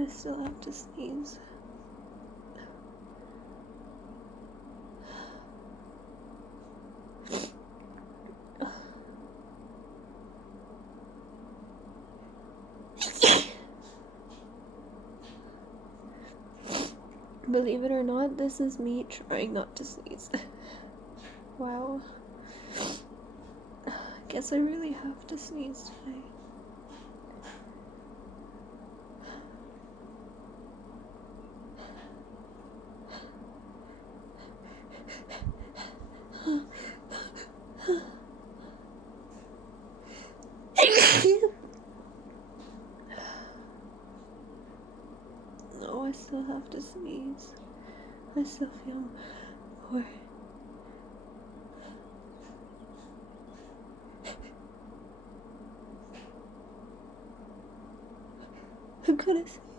I still have to sneeze. Believe it or not, this is me trying not to sneeze. Wow. Guess I really have to sneeze today. No, I still have to sneeze. I still feel poor. I'm gonna sneeze.